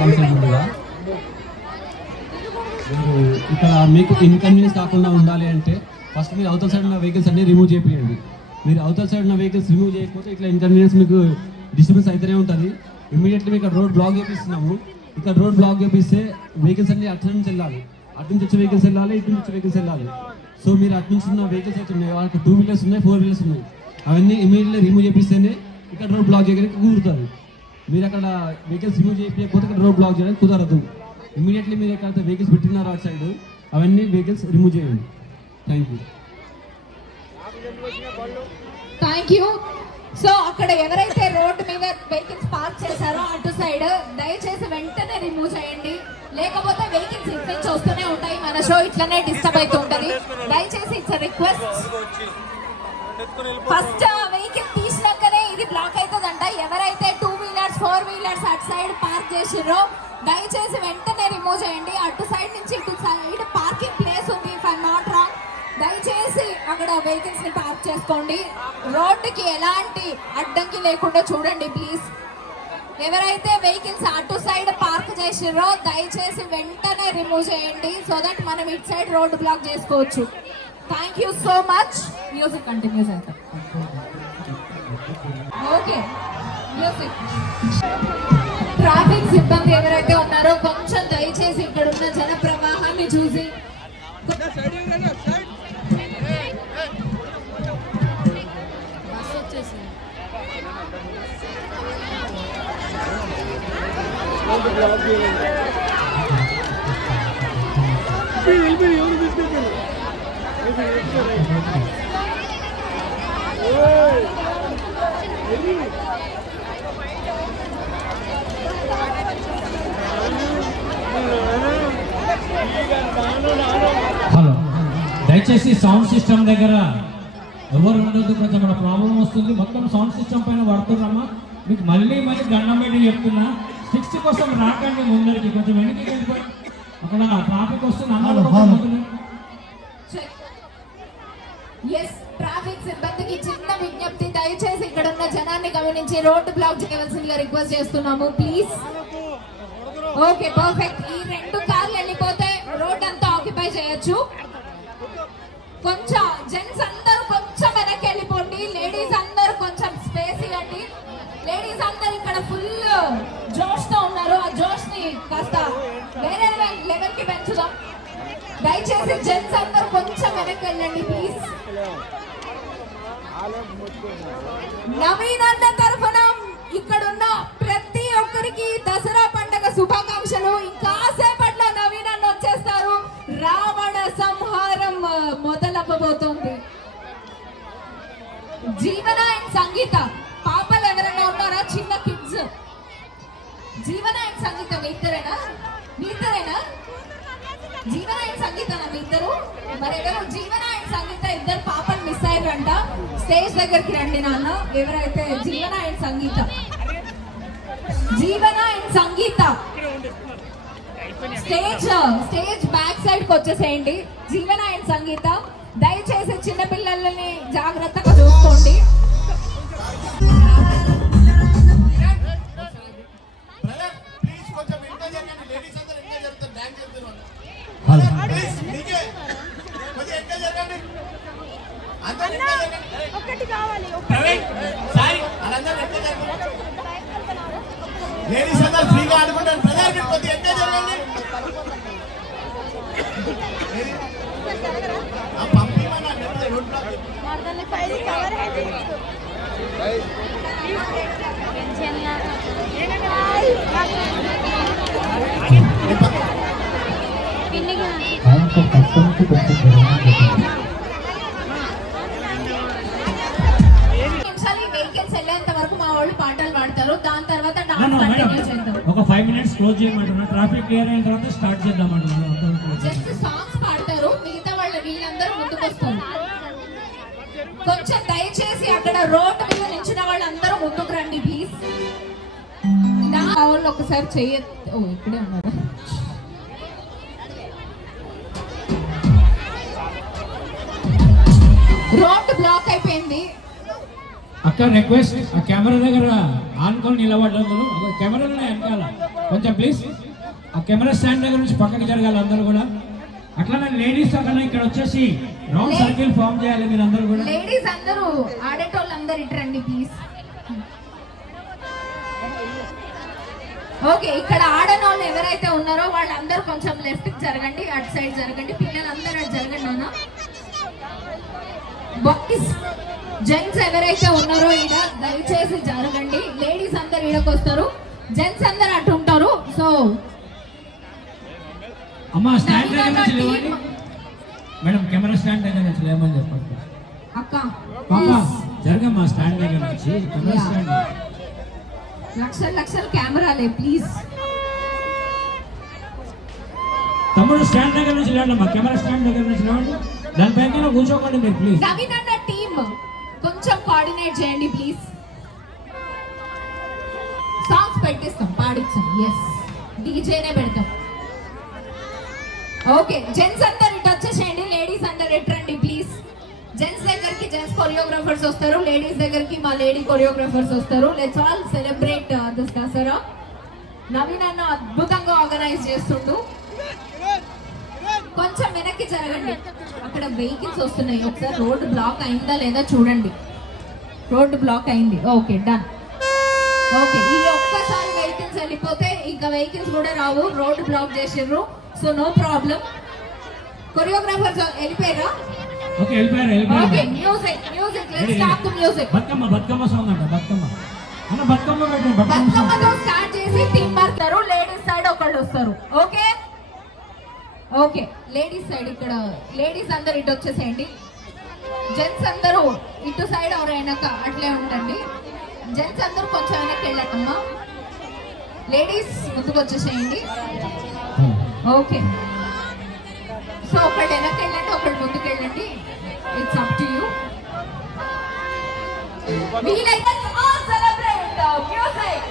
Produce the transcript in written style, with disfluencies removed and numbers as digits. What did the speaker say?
శుభాకాంక్షలు ముందుగా. మీరు ఇక్కడ మీకు ఇన్కన్వీనియన్స్ కాకుండా ఉండాలి అంటే ఫస్ట్ మీరు అవతల సైడ్ ఉన్న వెహికల్స్ అన్ని రిమూవ్ చేయండి. మీరు అవతల సైడ్ ఉన్న వెహికల్స్ రిమూవ్ చేయకపోతే ఇట్లా ఇన్కన్వీనియన్స్ మీకు డిస్టర్బెన్స్ అయితేనే ఉంటుంది. ఇమీడియట్లీ ఇక్కడ రోడ్ బ్లాక్ చేపిస్తున్నాము. ఇక్కడ రోడ్ బ్లాక్ చేపిస్తే వెహికల్స్ అన్ని అటు నుంచి వెళ్ళాలి, అటు నుంచి వచ్చే వెహికల్స్ వెళ్ళాలి, ఇటు నుంచి వచ్చే వెహికల్స్ వెళ్ళాలి. సో మీరు అటు నుంచి ఉన్న వెహికల్స్ అయితే ఉన్నాయి, వాళ్ళకి 2 వీలర్స్ ఉన్నాయి, 4 వీలర్స్ ఉన్నాయి, అవన్నీ ఇమీడియట్లీ రిమూవ్ చేపిస్తేనే ఇక్కడ రోడ్ బ్లాక్ చేయడానికి కుదురుతుంది. మీరు అక్కడ వెహికల్స్ రిమూవ్ చేయకపోతే ఇక్కడ రోడ్ బ్లాక్ చేయడానికి కుదరదు. ఇమీడియట్లీ మీరు ఎక్కడైతే వెహికల్స్ పెట్టినారో అటు సైడ్ అవన్నీ వెహికల్స్ రిమూవ్ చేయండి. Thank you. సో అక్కడ ఎవరైతే రోడ్డు మీద వెహికల్స్ పార్క్ చేశారో అటు సైడ్ దయచేసి వెంటనే రిమూవ్ చేయండి, లేకపోతే వెహికల్స్ ఇటు నుంచి వస్తూనే ఉంటాయి, మన షో ఇట్లనే డిస్టర్బ్ అవుతూ ఉంటుంది. దయచేసి ఇట్స్ రిక్వెస్ట్. ఫస్ట్ వెహికల్ తీసినాకనే ఇది బ్లాక్ అవుతుందంట. ఎవరైతే 2 వీలర్స్ 4 వీలర్స్ అటు సైడ్ పార్క్ చేసిర్రో దయచేసి వెంటనే రిమూవ్ చేయండి. అటు సైడ్ నుంచి ఇటు సైడ్ పార్కింగ్ ప్లేస్ ఉంది, ఇఫ్ ఐఎమ్ నాట్ రాంగ్. దయచేసి అక్కడ వెహికల్స్ ని పార్క్ చేసుకోండి. రోడ్డుకి ఎలాంటి అడ్డంకి లేకుండా చూడండి ప్లీజ్. ఎవరైతే వెహికల్స్ అటు సైడ్ పార్క్ చేసిర్రో దయచేసి వెంటనే రిమూవ్ చేయండి, సో దట్ మనం ఇటు సైడ్ రోడ్ బ్లాక్ చేసుకోవచ్చు. Thank you so much. Music continues అవుతాం. Okay, music. ట్రాఫిక్ సిబ్బంది ఎవరైతే ఉన్నారో కొంచెం దయచేసి ఇక్కడ ఉన్న జన ప్రవాహాన్ని చూసి హలో, దయచేసి సౌండ్ సిస్టమ్ దగ్గర ఎవరు ఉండొద్దు, కొంచెం అక్కడ ప్రాబ్లం వస్తుంది. మొత్తం సౌండ్ సిస్టమ్ పైన పడుతున్నామా, మీకు మళ్ళీ దండం పెట్టి చెప్తున్నా, 60 కోసం రాకండి ముందరికి, కొంచెం వెనక్కి వెళ్ళిపోయి అక్కడ ట్రాఫిక్ వస్తుంది. ట్రాఫిక్ సిబ్బందికి చిన్న విజ్ఞప్తి, దయచేసి ఇక్కడ ఉన్న జనాన్ని గమనించి రోడ్డు బ్లాక్ చేయవలసిందిగా రిక్వెస్ట్ చేస్తున్నాము ప్లీజ్. Okay, perfect. ఈ 2 కార్లు వెళ్ళిపోతే రోడ్ అంతా ఆక్యుపై చేయొచ్చు. కొంచెం జెంట్స్ అందరూ కొంచెం వెనక్కి వెళ్ళిపోండి, లేడీస్ అందరూ కొంచెం స్పేస్ ఇవ్వండి. లేడీస్ అందరూ ఇక్కడ ఫుల్ జోష్ తో ఉన్నారు, ఆ జోష్ ని కాస్త వేరే లెవెల్ కి పెంచుదాం. దయచేసి జెంట్స్ అందరూ కొంచెం వెనక్కి వెళ్ళండి ప్లీజ్. నవీన్ అన్న తరఫున ఇక్కడున్న ప్రతి ఒక్కరికి దసరా పండుగ శుభాకాంక్షలు. ఇంకాసేపట్లో నవీన్ అన్న వచ్చేస్తారు. రావణ సంహారం మొదలవ్వబోతోంది. జీవన అండ్ సంగీత పాపలు ఎవరైనా ఉన్నారా? చిన్న కిడ్స్. జీవన అండ్ సంగీత మీ ఇద్దరేనా? జీవన అండ్ సంగీత మీ ఇద్దరు? మరి ఎవరు జీవన అండ్ సంగీత ఇద్దరు పాపలు మిస్ అయ్యారంట. స్టేజ్ దగ్గరికి రండి నాన్న. ఎవరైతే Jeevana and Sangeetha stage back side కి వచ్చేసేయండి. జీవన అండ్ సంగీత దయచేసి చిన్న పిల్లలని జాగ్రత్తగా చూసుకోండి. లేడీస్ అందరూ ఫ్రీగా ఆడుకుంటారు. ప్రజలు కొద్ది ఎంజాయ్ జరగండి. వెహికల్స్ వెళ్ళేంత వరకు మా వాళ్ళు పాటలు పాడతారు. దాని తర్వాత ఒక 5 minutes క్లోజ్ చేయమంటున్నా. ట్రాఫిక్ క్లియర్ అయిన తర్వాత స్టార్ట్ చేద్దామంటున్నా. జస్ట్ సాంగ్స్ పాడతారు, మిగతా వీళ్ళందరూ ముందుకు వస్తారు. కొంచెం దయచేసి అక్కడ రోడ్డు మీద నిల్చున్న వాళ్ళందరూ ముందుకు రండి ప్లీజ్. నా వాళ్ళు ఒకసారి ఇక్కడే ఉన్నారు. రోడ్డు బ్లాక్ అయిపోయింది. అక్క రిక్వెస్ట్ ఆ కెమెరా దగ్గర ఆనుకొని నిలబడ్డారు కెమెరాలు వెనకాల కొంచెం ప్లీజ్ ఆ కెమెరా స్టాండ్ దగ్గర నుంచి పక్కకి జరగాలి అందరూ కూడా అట్లానే లేడీస్ అక్కడ ఇక్కడ వచ్చేసి రౌండ్ సర్కిల్ ఫామ్ చేయాలి మీరు అందరూ కూడా లేడీస్ అందరూ ఆడేటోళ్ళందరూ ఇట్రండి ప్లీజ్. ఓకే, ఇక్కడ ఆడని వాళ్ళు ఎవరైతే ఉన్నారో వాళ్ళందరూ కొంచెం లెఫ్ట్ కి జరగండి, అటు సైడ్ జరగండి, పిల్లలందరూ అటు జరగండి. అన్న బాయ్స్ జెంట్స్ ఎవరైతే ఉన్నారో ఈడ దయచేసి జరగండి. లేడీస్ అందరు ఈడకు వస్తారు, జెంట్స్ అందరు అటు ఉంటారు. సో అమ్మా స్టాండ్ దగ్గర నుంచి లేవండి మేడం, కెమెరా స్టాండ్ దగ్గర నుంచి లేమని చెప్పండి. అక్క పాప జరగమ్మా స్టాండ్ దగ్గర నుంచి కెమెరా స్టాండ్. లక్షల కెమెరాలే ప్లీజ్. తమ్ముడు స్టాండ్ దగ్గర నుంచి లేండి అమ్మా, కెమెరా స్టాండ్ దగ్గర నుంచి లేవండి, దాని పైన కూర్చోకండి మీరు ప్లీజ్. నవీన్ అన్న టీమ్ కొంచెం కోఆర్డినేట్ చేయండి ప్లీజ్. సాంగ్స్ పెట్టిస్తాం, పాడిస్తాం. ఎస్, డీజేనే పెడతాం. ఓకే, జెంట్స్ అందరు ఇటు వచ్చేసేయండి, లేడీస్ అందరు ఇటు రండి ప్లీజ్. జెంట్స్ దగ్గరికి జెంట్స్ కొరియోగ్రాఫర్స్ వస్తారు, లేడీస్ దగ్గరికి మా లేడీ కొరియోగ్రాఫర్స్ వస్తారు. Let's all celebrate this Dasara. Naveen అన్న అద్భుతంగా ఆర్గనైజ్ చేస్తుండు. కొంచెం వెనక్కి జరగండి, అక్కడ వెహికల్స్ వస్తున్నాయి. ఒకసారి రోడ్డు బ్లాక్ అయిందా లేదా చూడండి. రోడ్డు బ్లాక్ అయింది. Okay, done. ఓకే, ఈ ఒక్కసారి వెహికల్స్ వెళ్ళిపోతే ఇంకా వెహికల్స్ కూడా రావు. రోడ్డు బ్లాక్ చేసిర్రు, సో నో ప్రాబ్లం. కొరియోగ్రాఫర్స్ వెళ్ళిపోయారా? ఓకే, వెళ్ళిపోయారు okay, music let's start the music. Bathukamma song అంట, బతుకమ్మ అన్న, బతుకమ్మ పెట్టండి. బతుకమ్మతో స్టార్ట్ చేసి టీమ్ మారుతారు. లేడీస్ సైడ్ ఒకళ్ళు వస్తారు. ఓకే ఓకే, లేడీస్ సైడ్ ఇక్కడ లేడీస్ అందరు ఇటు వచ్చేసేయండి. జెంట్స్ అందరూ ఇటు సైడ్ ఎవరు వెనక అట్లే ఉండండి. జెంట్స్ అందరూ కొంచెం వెనక్కి వెళ్ళటమ్మా. లేడీస్ ముందుకు వచ్చేసేయండి. ఓకే, సో ఒకళ్ళు వెనక్కి వెళ్ళండి, ఒకళ్ళు ముందుకు వెళ్ళండి. It's up to you. We like us all celebrate music.